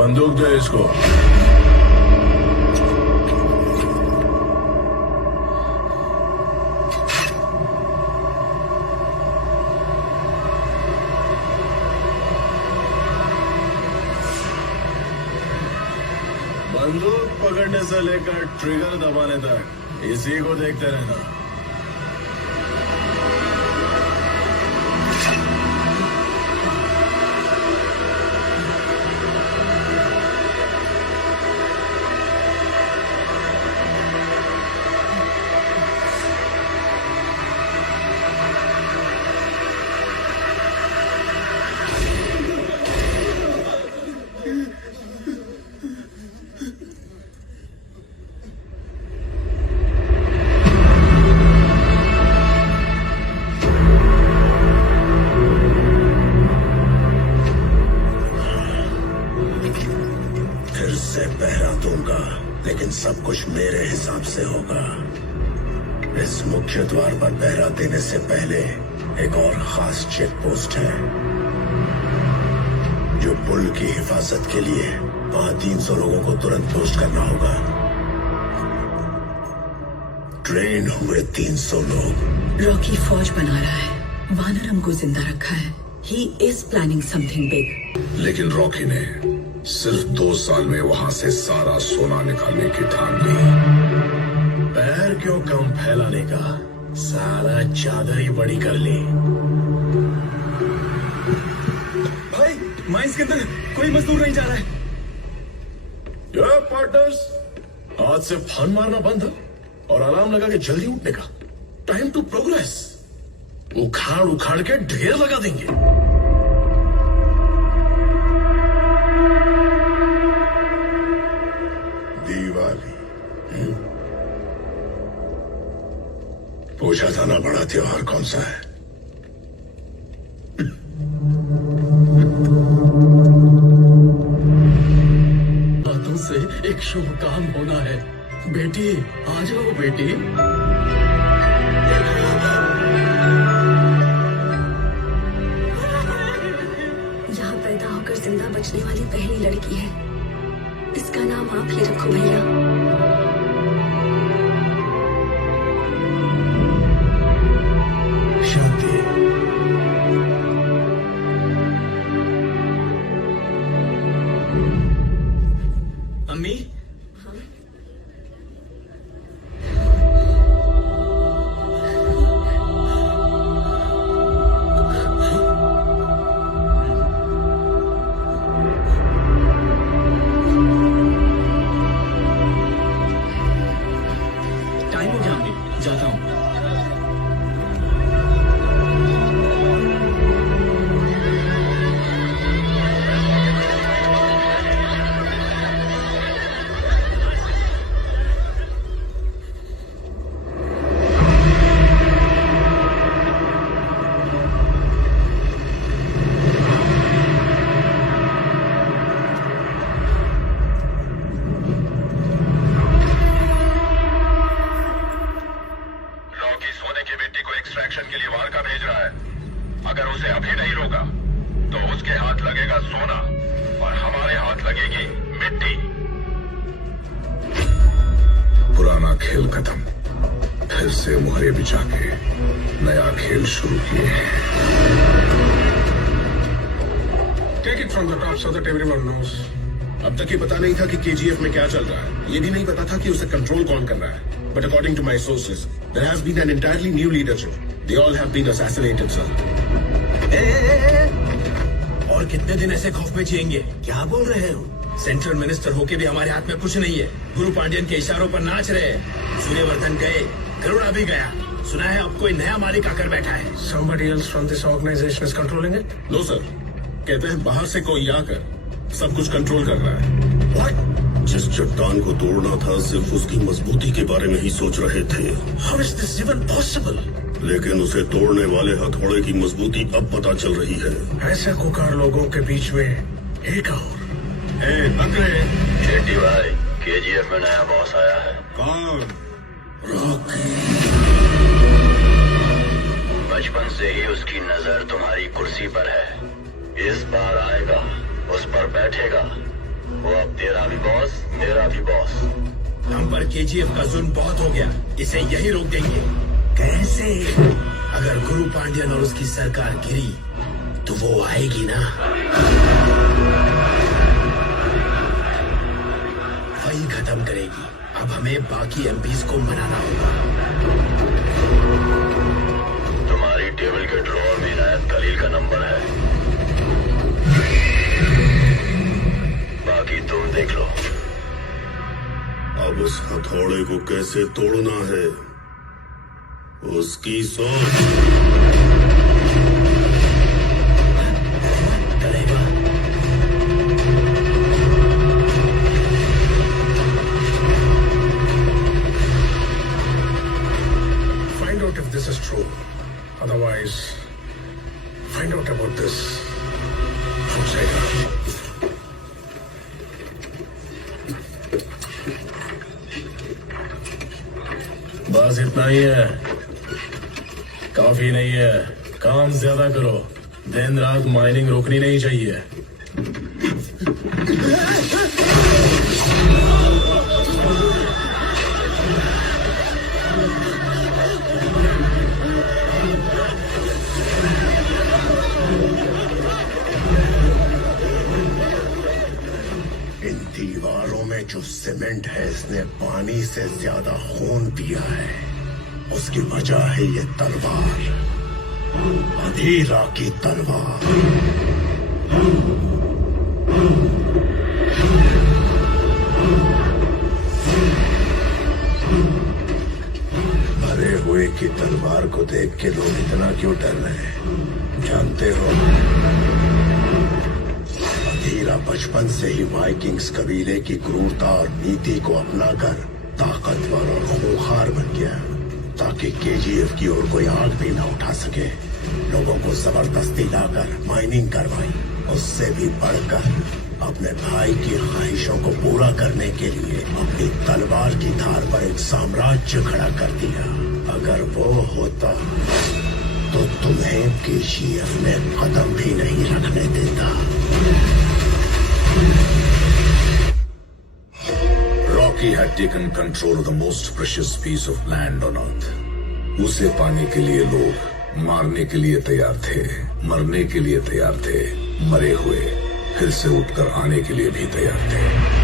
बंदूक दे इसको। बंदूक पकड़ने से लेकर ट्रिगर दबाने तक इसी को देखते रहना। से पहरा दूंगा, लेकिन सब कुछ मेरे हिसाब से होगा। इस मुख्य द्वार पर पहरा देने से पहले एक और खास चेक पोस्ट है, जो पुल की हिफाजत के लिए वहां 300 लोगों को तुरंत पोस्ट करना होगा। ट्रेन हुए 300 लोग। रॉकी फौज बना रहा है, वानरम को जिंदा रखा है। He is planning something big. लेकिन रॉकी ने सिर्फ 2 साल में वहां से सारा सोना निकालने की ठान ली। पैर क्यों कम फैलाने का, सारा चादर ही बड़ी कर ली। भाई माइंस के अंदर कोई मजदूर नहीं जा रहा है। पार्टनर्स, आज से फन मारना बंद है और अलार्म लगा के जल्दी उठने का। Time to progress. उखाड़ उखाड़ के ढेर लगा देंगे। दिवाली पूछा था ना, बड़ा त्योहार कौन सा है? बातों से एक शुभ काम होना है। बेटी आ जाओ बेटी। जहाँ पैदा होकर जिंदा बचने वाली पहली लड़की है, इसका नाम आप ही रखो भैया। शांति। अम्मी, टाइम हो गया अम्मी, जाता हूँ। एक्सट्रैक्शन के लिए वार्का भेज रहा है। अगर उसे अभी नहीं रोका तो उसके हाथ लगेगा सोना और हमारे हाथ लगेगी मिट्टी। पुराना खेल खत्म, फिर से मुहरे बिछा के नया खेल शुरू किए हैं। Take it from the top so that everyone knows. अब तक ये पता नहीं था कि केजीएफ में क्या चल रहा है। ये भी नहीं पता था कि उसे कंट्रोल कौन कर रहा है। But according to my sources, there has been an entirely new leadership. They all have been assassinated, sir. और कितने दिन ऐसे खौफ में जिएंगे? क्या बोल रहे हो? सेंट्रल मिनिस्टर होके भी हमारे हाथ में कुछ नहीं है। गुरु पांड्यन के इशारों पर नाच रहे। सूर्यवर्धन गए, गरुड़ा भी गया। सुना है अब कोई नया मालिक आकर बैठा है। Somebody else from this organization is controlling it? No, sir. कहते हैं बाहर से कोई आकर सब कुछ कंट्रोल कर रहा है। What? जिस चट्टान को तोड़ना था सिर्फ उसकी मजबूती के बारे में ही सोच रहे थे। How is this even possible? लेकिन उसे तोड़ने वाले हथौड़े की मजबूती अब पता चल रही है। ऐसे कुकार लोगों के बीच में एक और। बकरे। शेट्टी भाई, केजीएफ में नया बॉस आया है। कौन? रॉकी। बचपन से ही उसकी नजर तुम्हारी कुर्सी पर है। इस बार आएगा, उस पर बैठेगा वो अब तेरा भी बॉस, मेरा भी बॉस। हम पर केजीएफ का जुल्म बहुत हो गया, इसे यही रोक देंगे। कैसे? अगर गुरु पांड्यन और उसकी सरकार गिरी तो वो आएगी ना, वही खत्म करेगी। अब हमें बाकी एमपीज को मनाना होगा। तुम्हारी टेबल के ड्रॉर में इनायत खलील का नंबर है, बाकी तुम देख लो। अब उस हथौड़े को कैसे तोड़ना है, उसकी सोच। करेगा। Find out if this is true. Otherwise, find out about this outsider. बस इतना ही है, काफी नहीं है। काम ज्यादा करो, दिन रात माइनिंग रोकनी नहीं चाहिए। इन दीवारों में जो सीमेंट है, इसने पानी से ज्यादा खून पिया है। उसकी वजह है ये तलवार, अधीरा की तलवार। मरे हुए की तलवार को देख के लोग इतना क्यों डर रहे हैं, जानते हो? अधीरा बचपन से ही वाइकिंग्स कबीले की क्रूरता और नीति को अपनाकर ताकतवर और खूंखार बन गया, ताकि केजीएफ की ओर कोई आग भी ना उठा सके। लोगों को जबरदस्ती लाकर माइनिंग करवाई, उससे भी बढ़कर अपने भाई की ख्वाहिशों को पूरा करने के लिए अपनी तलवार की धार पर एक साम्राज्य खड़ा कर दिया। अगर वो होता तो तुम्हें केजीएफ में कदम भी नहीं रखने देता। Rocky had taken control of the most precious piece of land on earth. उसे पाने के लिए लोग मारने के लिए तैयार थे, मरने के लिए तैयार थे, मरे हुए फिर से उठकर आने के लिए भी तैयार थे।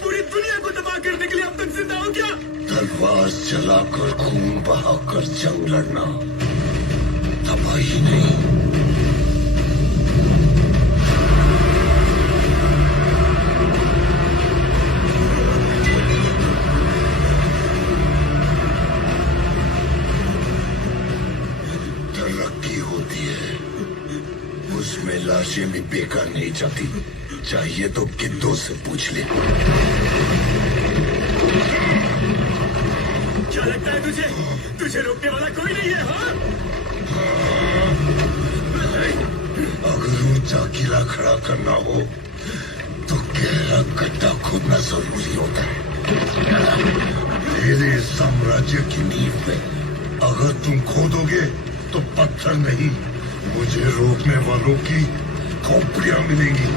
पूरी दुनिया को तबाह करने के लिए अब तक जिंदा हो क्या? तलवार चलाकर खून बहाकर जंग लड़ना तबाही नहीं, तरक्की होती है। उसमें लाशें भी बेकार नहीं जाती। चाहिए तो गिद्धों से पूछ ले। क्या लगता है तुझे? तुझे रोकने वाला कोई नहीं है, हाँ? अगर ऊंचा किला खड़ा करना हो तो गहरा गड्ढा खोदना जरूरी होता है। मेरे साम्राज्य की नींव में अगर तुम खोदोगे तो पत्थर नहीं, मुझे रोकने वालों की खोपड़ियां मिलेंगी।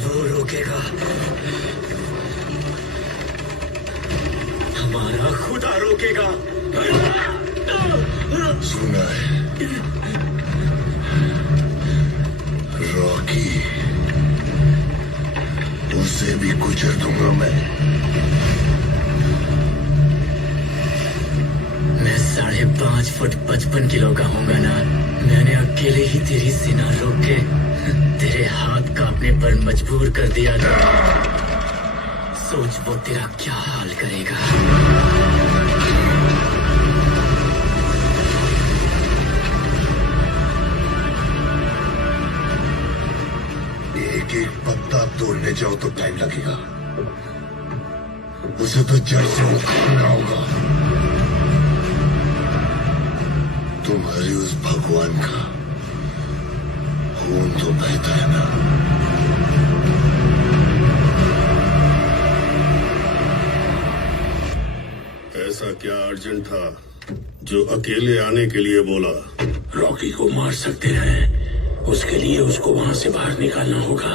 वो रोकेगा, हमारा खुदा रोकेगा। सुना है रॉकी, उसे भी गुजर दूंगा मैं। 5.5 फुट 55 किलो का होगा ना। मैंने अकेले ही तेरी सीना रोक के तेरे हाथ कांपने पर मजबूर कर दिया था। सोच वो तेरा क्या हाल करेगा। एक एक पत्ता तोड़ने जाओ तो टाइम लगेगा, उसे तो जड़ से उखाड़ना होगा। तुम्हारे उस भगवान का खून तो बहता है ना। ऐसा क्या अर्जेंट था जो अकेले आने के लिए बोला? रॉकी को मार सकते हैं, उसके लिए उसको वहां से बाहर निकालना होगा।